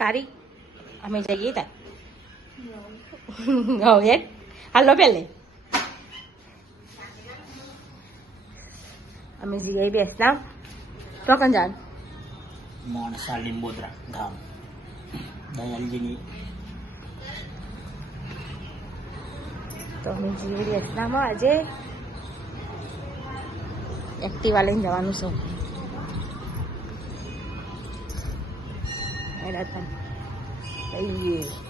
કારી અમે જઈએ ત્યાં હવે હાલો પેલે અમે જઈએ બેસના. કણ જાણ? મોણસા લીંબોદરા ગામ. દયાલજીની. તો અમે જઈએ એટલામાં આજે. એક્ટિવા લઈને જવાનું છે. એના તને લઈએ આવી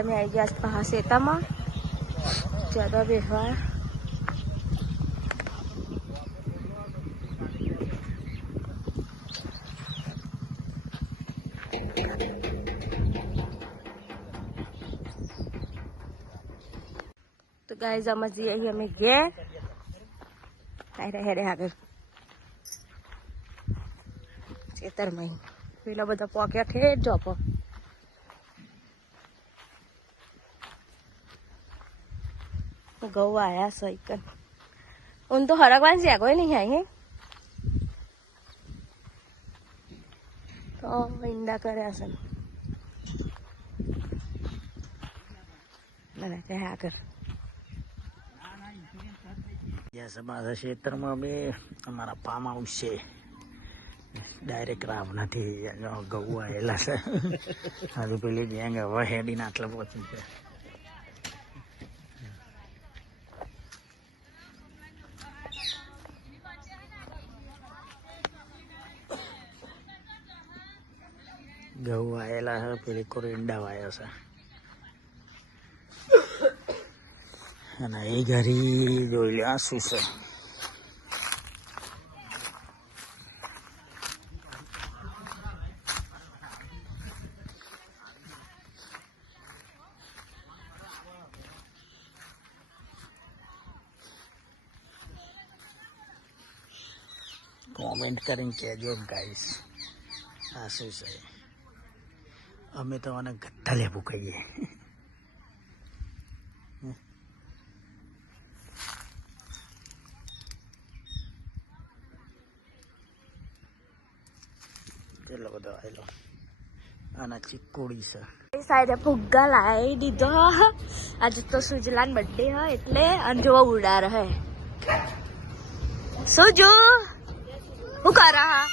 અમે આવી ગયા પહા શેતામાં જ્યાદા બેસવા તો ગાય અમે જઈએ અહીં અમે ઘેર હેરે હેરે આગળ ખેતરમાં પેલા બધા પોક્યા ઠેઠ જોપો ઘઉં આયા સૈકન ઉન તો હરગવાની છે કોઈ નહીં આઈ હે તો ઈંડા કર્યા છે ના ના તે આગળ યસ ક્ષેત્રમાં બી અમારા ફાર્મ હાઉસ છે ડાયરેક્ટ રામ નથી ગૌ આવેલા છે હજુ પેલી ગેંગ હવે હેડીને આટલે પહોંચી છે ઘઉં આવેલા છે, પેલી કોરિંડા વાયો છે. અને એ ઘરી જોઈ આ શું છે? કોમેન્ટ કરીને કહેજો ગાઈસ. આ શું છે? અમે તો આને ગઠ્ઠા લેવું કહીએ. એટલો બધો આવેલો આના ચીકોડી છે. સાઈડે ફુગ્ગા લાવી દીધો. આજે તો સુજલાન બર્થડે હ એટલે જો ઉડા રહે સુજુ હું કરા?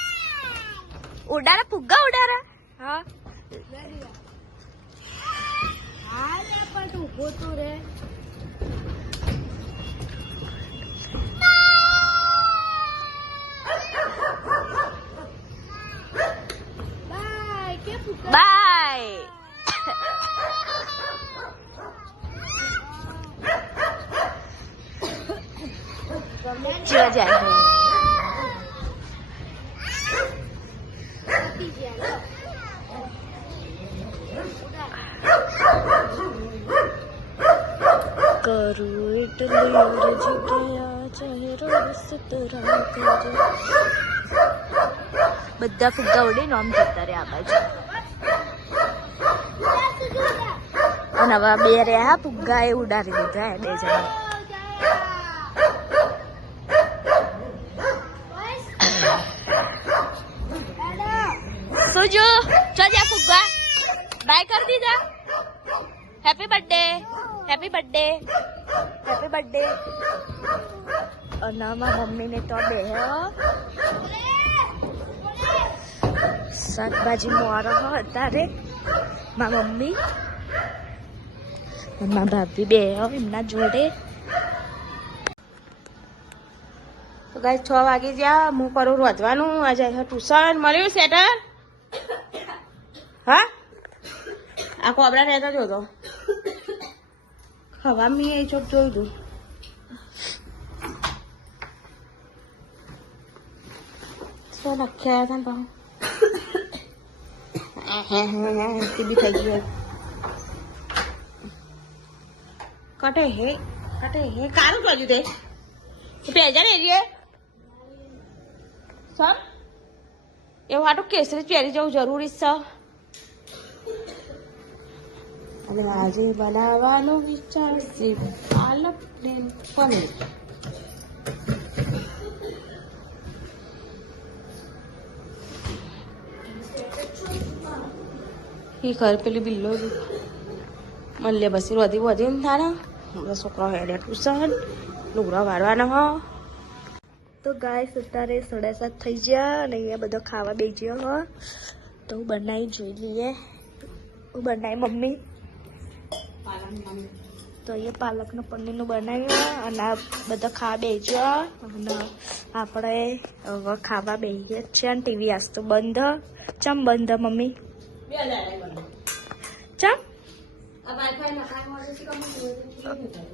ઉડારે, ફુગ્ગા ઉડારા? હા. બાય ચિયા જાય છે કરું એટલે યાર જગ્યા ચહેરો બધા ફુગ્ગા ઉડી નોમ જતા રે આ બાજુ. અને હવે બે રહ્યા ફુગ્ગા એ ઉડાડી દીધા બે જણા. સુજુ ચો જ્યાં ફુગ્ગા. બાય કરી દીધા. Happy birthday happy birthday happy birthday અને મારા મમ્મીને તો બે શાકભાજી મોરો અત્યારે. મારા મમ્મી. મા ભાભી બે એમના જોડે. તો ગાય છ વાગે જ્યાં હું કરું રોધવાનું આજે ટ્યુશન મળ્યું સેટર હા? આ કોબરા રહેતા જોતો ખવા મેં એ ચોક જોયું હતા ને પાછું તે બી કટે હે કટે હે કારું બાજુ તે? પહેજા ને રે સર? એવું હાટું કેસરી પહેરી જવું જરૂરી છે. અને આજે બનાવવાનો વિચાર છે પાલક ને પનીર ઈ ઘર પેલી બિલ્લો મલ્લે બસી વધી વધી ને થાને બધા છોકરા હેડે ટ્યુશન લુગડા વાળવાના હો તો ગાય અત્યારે સાડા સાત થઈ ગયા અને અહીંયા બધો ખાવા બેસી ગયો હો તો હું બનાવી જોઈ લઈએ હું બનાવી મમ્મી તો એ પાલકનું પનીરનું બનાવ્યું અને આ બધા ખાવા બેસ્યો અને આપણે હવે ખાવા બેસીએ છીએ છે અને ટીવી આજ તો બંધ. ચમ બંધ મમ્મી? ચમ?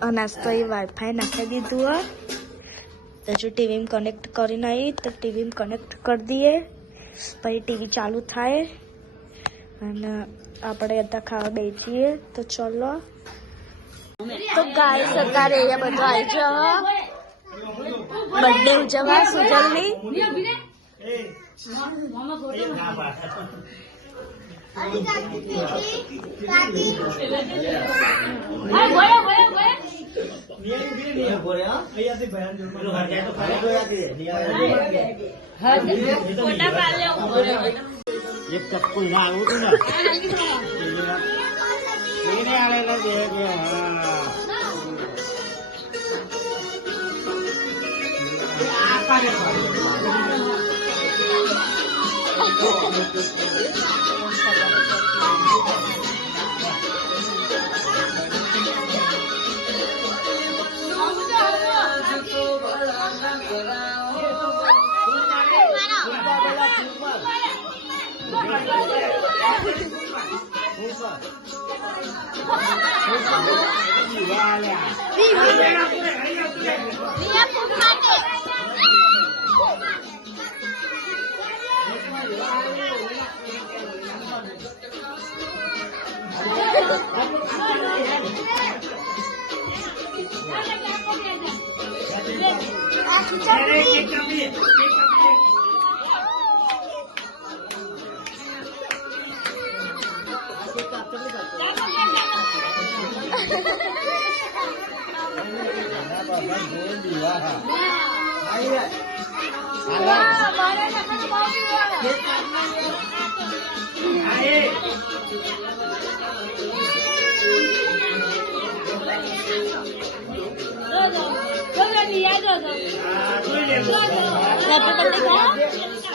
અને આજ તો એ વાઈફાઈ નાખી દીધું હો. તો જો ટીવીમાં કનેક્ટ કરી નહીં તો ટીવીમાં કનેક્ટ કરી દઈએ. પછી ટીવી ચાલુ થાય. અને આપણે અત્યારે ખાવા બેસીએ. તો ચલો. તો ગાય સરકારે અહીંયા બધો આવી ગયો બર્થડે ઉજવવા સુજલની એક ચપ્પલ ના આવું હતું ને. એને આવેલા 不是，不是，一娃俩，一娃俩，哎，你也不卖的。એક, હા.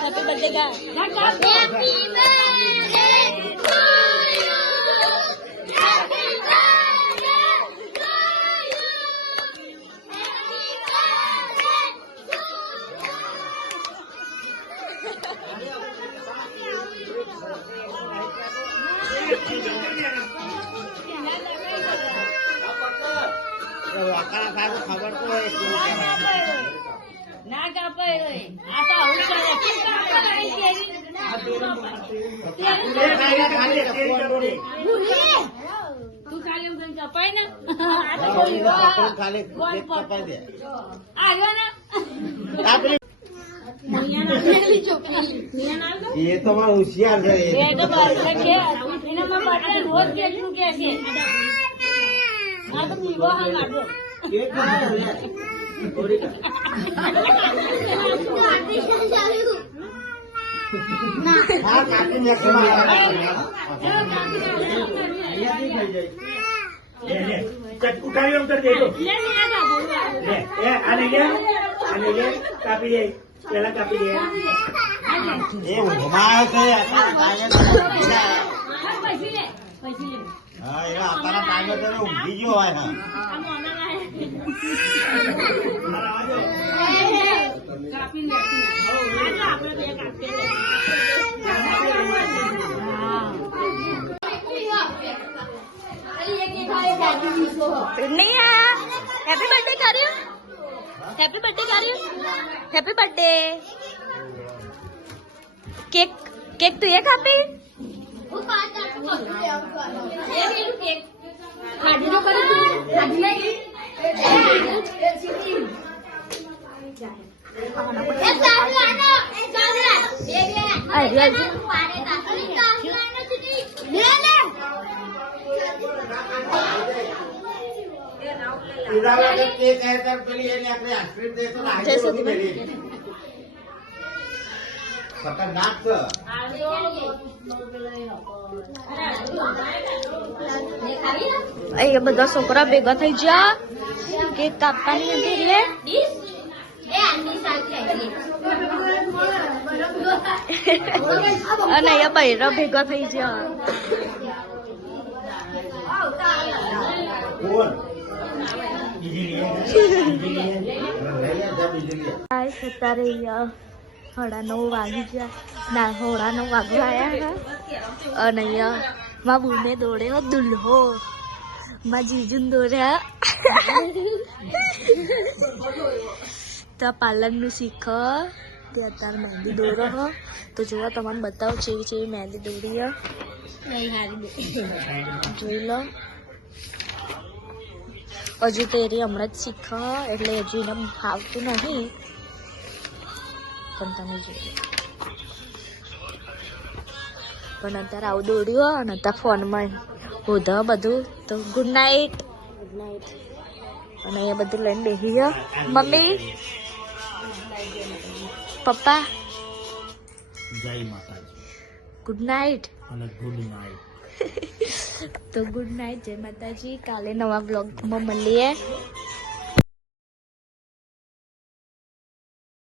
હેપી બર્થડે ગા હેપી બર્થડે ગા ખબર તો હોય ના કાપે આ તો આવું કરે. કેમ કાપે તું ખાલી એમ કરીને કપાય ને. આ તો કોઈ ખાલી ગોળ દે. આવ્યો ને. આપણી- એ તો મારો હોશિયાર છે બર્થડે કે. રોજ કેટલું કે છે? ઉઠાવી આમ દેજો. લે, એ આને લે, આને લે, કાપી દે. પેલા કાપી દે. એ ઊંઘમાં છે અત્યારે કાયમ તો ઊંઘી જાય. હા પૈસી લે પૈસી લે હા, એ અત્યારે કાયમ તો ઊંઘી ગયો હોય આ આ લે નહીં આયા? હેપી બર્થડે કર્યું હેપી બર્થડે કર્યું હેપી બર્થડે કેક કેક તું એ કાપી કરી કેક હે તો પેલી એને આપણે આઈસ્ક્રીમ દેશો ને જય આઈસ્ક્રીમ સચિદાનંદ. પેલી. ખતરનાક છે અહીંયા બધા છોકરા ભેગા થઈ જા કેક કાપવાની હતી એટલે અને અહીંયા બહેરા ભેગા થઈ. આય અત્યારે સાડા નવ વાગી ગયા. ના સાડા નવ વાગવા આવ્યા અને અહીંયા માં બુને દોડ્યો દુલ્હો માં જીજુન દોડ્યા તો પાર્લરનું શીખ તે અત્યારે મહેંદી દોરો હો તો જોવા તમને બતાવો જેવી જેવી મહેંદી દોરી. જોઈ લો. હજુ તો એરી હમણાં જ શીખ એટલે હજુ એને ફાવતું નહીં. પણ તમે જોઈ પણ અત્યારે આવું દોડ્યું અને અત્યારે ફોનમાં હોધા બધું. તો ગુડ નાઇટ ગુડ નાઇટ અને અહીંયા બધું લઈને બેસી ગયો. મમ્મી? પપ્પા? જય માતાજી. ગુડ નાઇટ અને ગુડ નાઇટ તો ગુડ નાઇટ જય માતાજી. કાલે નવા બ્લોગમાં મળીએ.